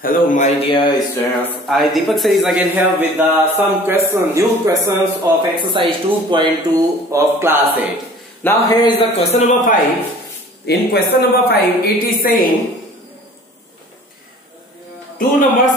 Hello, my dear students. I Deepak Sir is again here with some new questions of exercise 2.2 of class 8. Now here is the question number 5. In question number 5, it is saying question number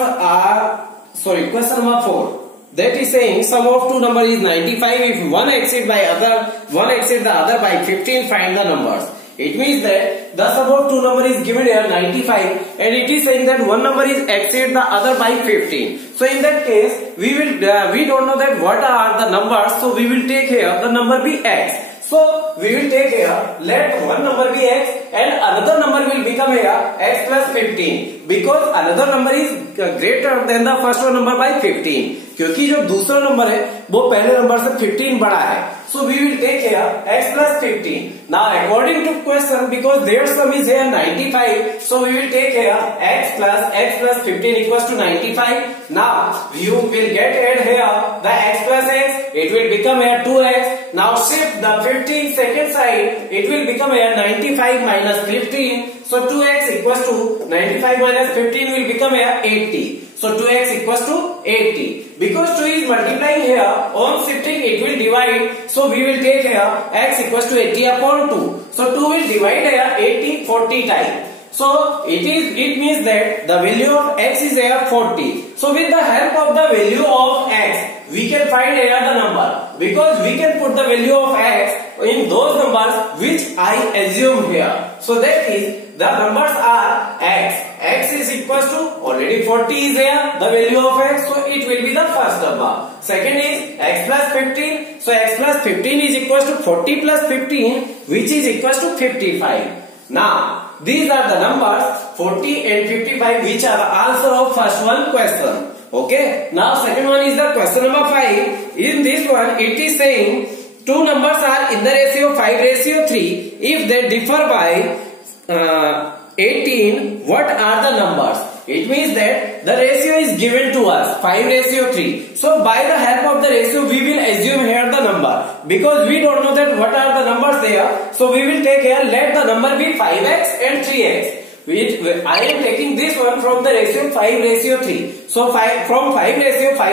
4. That is saying sum of two numbers is 95. If one exceeds the other by 15, find the numbers. It means that the sum of two number is given here 95 and it is saying that one number is exceed the other by 15. So in that case we don't know that what are the numbers, so we will take here the number be x. So we will take here, let one number be x and another number will become here x plus 15 because another number is greater than the first one number by 15. क्योंकि जो दूसरा number है वो पहले number से 15 बड़ा है. So we will take here x plus 15. Now according to question, because their sum is here 95, so we will take here x plus 15 equals to 95. Now you will get add here the x plus x, it will become here 2x. Now shift the 15 second side, it will become here 95 minus 15. So 2x equals to 95 minus 15 will become here 80. So 2x equals to 80. Because 2 is multiplying here, on shifting it will divide. So we will take here x equals to 80 upon 2. So 2 will divide here 80 40 times. So it means that the value of x is here 40. So with the help of the value of x, we can find here the number. Because we can put the value of x in those numbers which I assume here. So that is the numbers are x. X is equals to already 40 is here the value of x, so it will be the first number. Second is x plus 15. So x plus 15 is equals to 40 plus 15, which is equals to 55. Now these are the numbers 40 and 55 which are the answer of first one question. Okay. Now second one is the question number 5. In this one it is saying two numbers are in the ratio 5:3. If they differ by 18, what are the numbers? It means that the ratio is given to us 5:3. So by the help of the ratio we will assume here the number, because we don't know that what are the numbers there. So we will take here, let the number be 5x and 3x. I am taking this one from the ratio 5:3. So from 5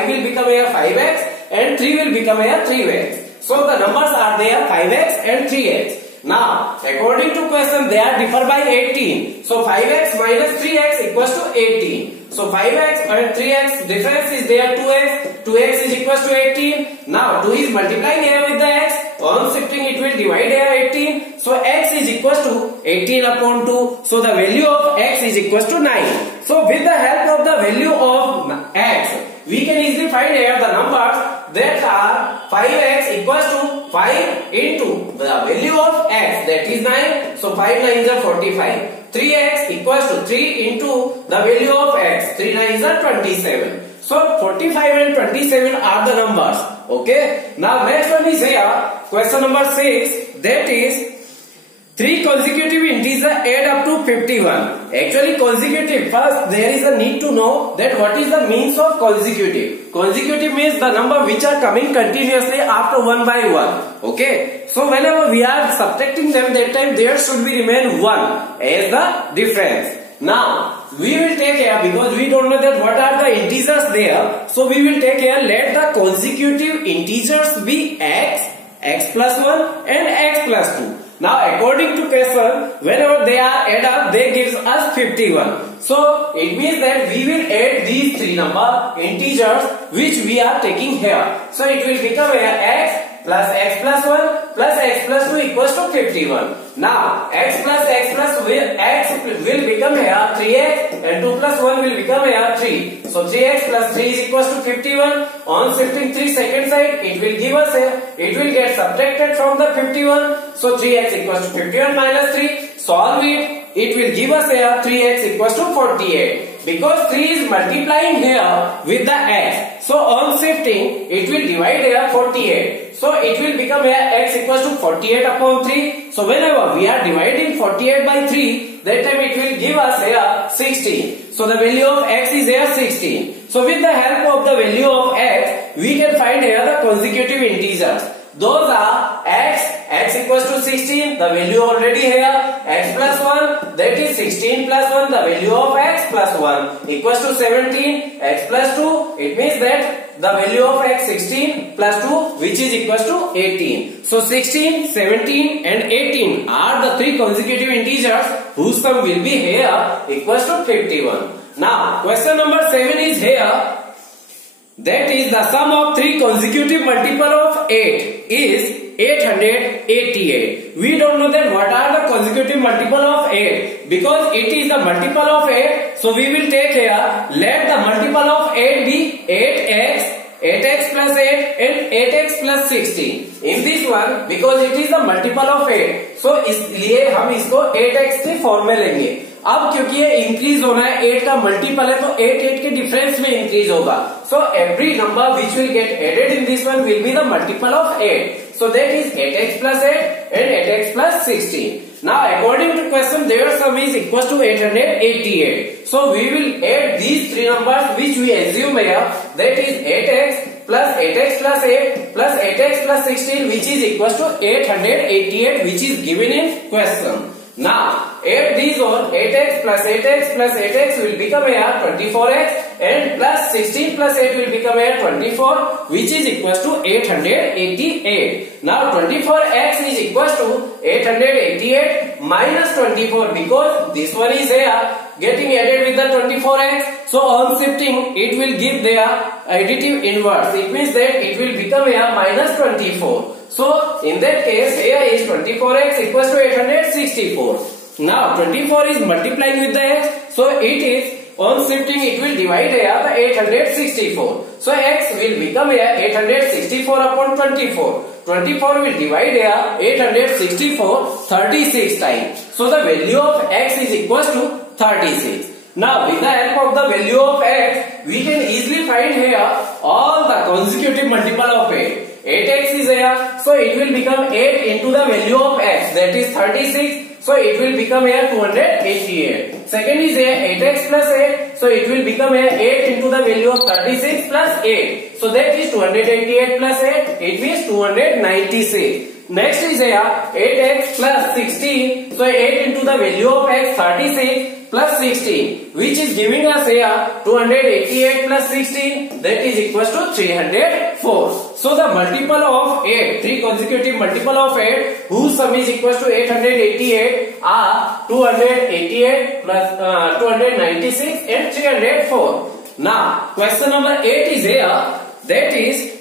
will become here 5x and 3 will become here 3x. So the numbers are there 5x and 3x. Now according to question they are differ by 18. So 5x minus 3x equals to 18. So 5x and 3x difference is there 2x. 2x is equals to 18. Now 2 is multiplying here with the x. On shifting it will divide here 18. So x is equals to 18 upon 2. So the value of x is equals to 9. So with the help of the value of x, we can easily find here the numbers that are 5x equals to 5 into the value of x, that is 9. So 5 9s are 45. 3x equals to 3 into the value of x. 3 9s are 27. So 45 and 27 are the numbers. Okay. Now next one is here question number 6. That is 3 consecutive integers add up to 51. Actually consecutive, first there is a need to know that what is the means of consecutive. Consecutive means the number which are coming continuously after one by one. Okay. So whenever we are subtracting them, that time there should be remain 1 as the difference. Now we will take here, because we don't know that what are the integers there. So we will take here, let the consecutive integers be x plus 1 and x plus 2. Now according to question, whenever they are add up, they gives us 51. So it means that we will add these three number integers which we are taking here. So it will become here x plus 1 plus x plus 2 equals to 51. Now x will become here 3x and 2 plus 1 will become here 3. So 3x plus 3 is equals to 51. On shifting 3 second side, it will give us here, it will get subtracted from the 51. So 3x equals to 51 minus 3. Solve it will give us here 3x equals to 48. Because 3 is multiplying here with the x. So on shifting, it will divide here 48. So it will become here x equals to 48 upon 3. So whenever we are dividing 48 by 3, that time it will give us here 16. So the value of x is here 16. So with the help of the value of x, we can find here the consecutive integers. Those are x equals to 16, the value already here, x plus 1, that is 16 plus 1, the value of x plus 1 equals to 17, x plus 2, it means that the value of x 16 plus 2 which is equals to 18. So 16, 17 and 18 are the three consecutive integers whose sum will be here equals to 51. Now question number 7 is here. That is the sum of three consecutive multiple of 8 is 888. We don't know that what are the consecutive multiple of 8 because it is the multiple of 8. So we will take here, let the multiple of 8 be 8x plus 8 and 8x plus 16. In this one because it is the multiple of 8, so इसलिए हम इसको 8x के form में लेंगे. अब क्योंकि ये increase होना है 8 का मल्टीपल है तो 8 के डिफरेंस में इंक्रीज होगा. So every number which will get added in this one will be the multiple of 8. So that is 8x plus 8 and 8x plus 16. Now according to question their sum is equals to 888. So we will add these three numbers which we assume here, that is 8x plus 8x plus 8 plus 8x plus 16 which is equals to 888 which is given in question. Now add these all, 8x plus 8x plus 8x will become here 24x and plus 16 plus 8 will become here 24 which is equals to 888. Now 24x is equals to 888 minus 24 because this one is here getting added with the 24x. So on shifting it will give their additive inverse. It means that it will become here minus 24. So in that case here is 24x equals to 864. Now 24 is multiplying with the x, so it is on shifting it will divide here the 864. So x will become here 864 upon 24. 24 will divide here 864 36 times. So the value of x is equals to 36. Now with the help of the value of x we can easily find here all the consecutive multiple of 8. 8x is here, so it will become 8 into the value of x, that is 36. So it will become here 288. Second is here 8x plus 8, so it will become here 8 into the value of 36 plus 8. So that is 288 plus 8, it means 296. Next is here 8x plus 16, so 8 into the value of x 36 plus 16 which is giving us here 288 plus 16, that is equals to 304. So the multiple of 8, three consecutive multiple of 8 whose sum is equals to 888 are 288 plus 296 and 304. Now question number 8 is here, that is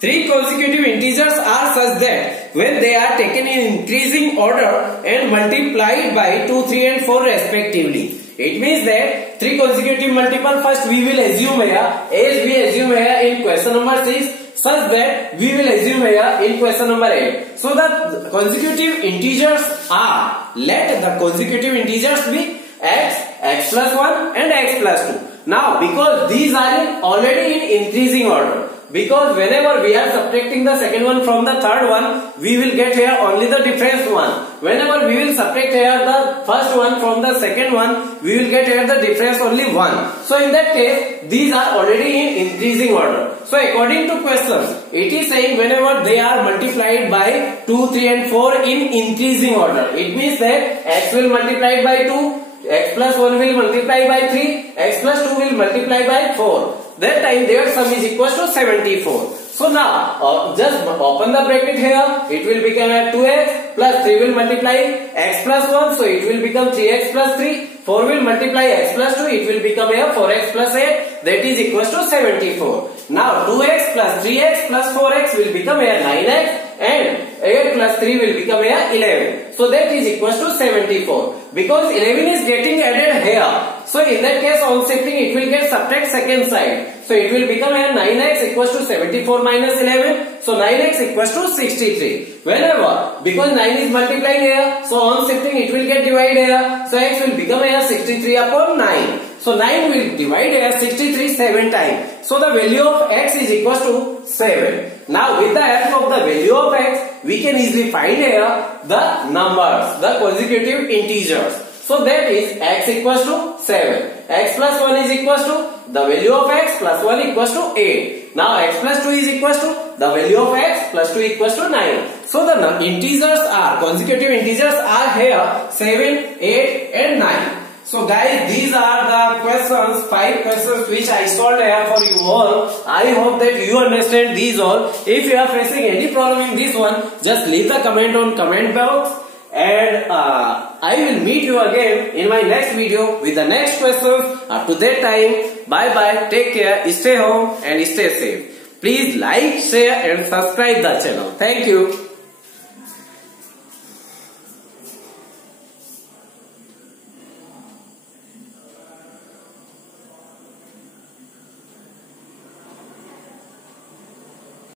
three consecutive integers are such that when they are taken in increasing order and multiplied by 2, 3 and 4 respectively. It means that three consecutive multiple first we will assume here as we assume here in question number 6 such that we will assume here in question number 8. So the consecutive integers are, let the consecutive integers be x plus 1 and x plus 2. Now because these are already in increasing order, because whenever we are subtracting the second one from the third one, we will get here only the difference one. Whenever we will subtract here the first one from the second one, we will get here the difference only one. So in that case, these are already in increasing order. So according to questions, it is saying whenever they are multiplied by 2, 3 and 4 in increasing order, it means that x will multiply by 2, x plus 1 will multiply by 3, x plus 2 will multiply by 4. That time their sum is equals to 74. So now just open the bracket here, it will become 2x plus 3 will multiply x plus 1, so it will become 3x plus 3. 4 will multiply x plus 2, it will become 4x plus 8, that is equals to 74. Now 2x plus 3x plus 4x will become 9x and 8 plus 3 will become 11. So that is equals to 74. Because 11 is getting added here. So in that case on shifting it will get subtract second side. So it will become 9x equals to 74 minus 11. So 9x equals to 63. Whenever, because 9 is multiplying here, so on shifting it will get divided here. So x will become 63 upon 9. So 9 will divide here 63 7 times. So the value of x is equals to 7. Now with the help of the value of x, we can easily find here the numbers, the consecutive integers. So that is x equals to 7. X plus 1 is equals to the value of x plus 1 equals to 8. Now x plus 2 is equals to the value of x plus 2 equals to 9. So the integers are, consecutive integers are here 7, 8 and 9. So guys, these are the questions, 5 questions which I solved here for you all. I hope that you understand these all. If you are facing any problem in this one, just leave the comment on comment box. And I will meet you again in my next video with the next questions. Up to that time, bye bye, take care, stay home and stay safe. Please like, share and subscribe the channel. Thank you.